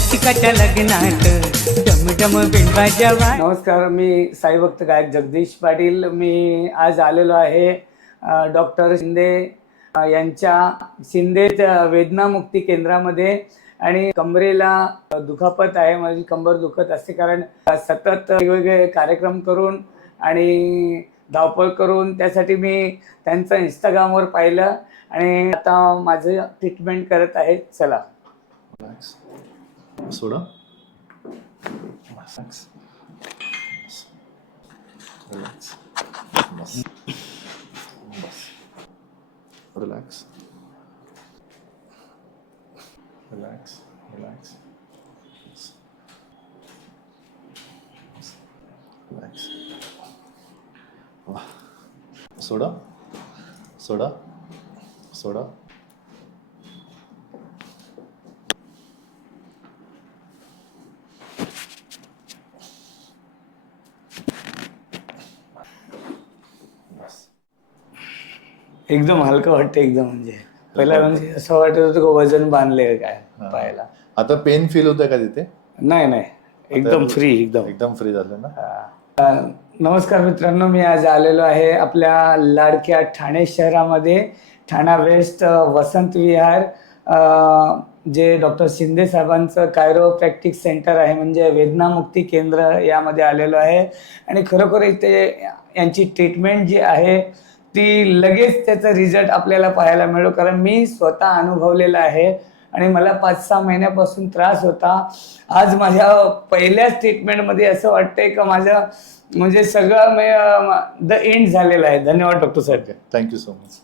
रसिकाच्या लग्नात डमडम बिनवाजवा। नमस्कार, मी साईभक्त गायक जगदीश पाटील। मी आज आलेलो आहे डॉक्टर शिंदे यांच्या शिंदे वेदनामुक्ती केंद्रामध्ये। आणि कमरेला दुखापत आहे, माझी कंबर दुखत असते, कारण सतत वेगवेगळे कार्यक्रम करून आणि धावपळ करून त्यासाठी मी त्यांचं इंस्टाग्रामवर पाहिलं आणि आता माझं ट्रीटमेंट करत आहे। चला सोडा, रिलॅक्स, रिलॅक्स, रिलॅक्स, रिलॅक्स। सोडा, सोडा, सोडा। एकदम हलकं वाटतं, एकदम म्हणजे पहिला म्हणजे असं वाटत होतं की वजन बांधले काय पायाला। आता पेन फील होतंय का तिथे? नाही नाही, एकदम फ्री, एकदम फ्री झालं ना। नमस्कार मित्रांनो, मी आज आलेलो आहे आपल्या लाडक्या ठाणे शहरामध्ये, ठाणा वेस्ट वसंत विहार, जे डॉक्टर शिंदे साहेबांचं कायरोप्रॅक्टिक सेंटर आहे, म्हणजे वेदनामुक्ती केंद्र, यामध्ये आलेलो आहे। आणि खरोखर इथे यांची ट्रीटमेंट जी आहे ती लगेच त्याचा रिझल्ट आपल्याला पाहायला मिळतो, कारण मी स्वतः अनुभवलेला आहे आणि मला 5-6 महिन्यापासून त्रास होता। आज माझ्या पहिल्याच ट्रीटमेंटमध्ये असं वाटतंय का माझं म्हणजे सगळं द एंड झालेलं आहे। धन्यवाद डॉक्टर साहेब, थँक्यू सो मच।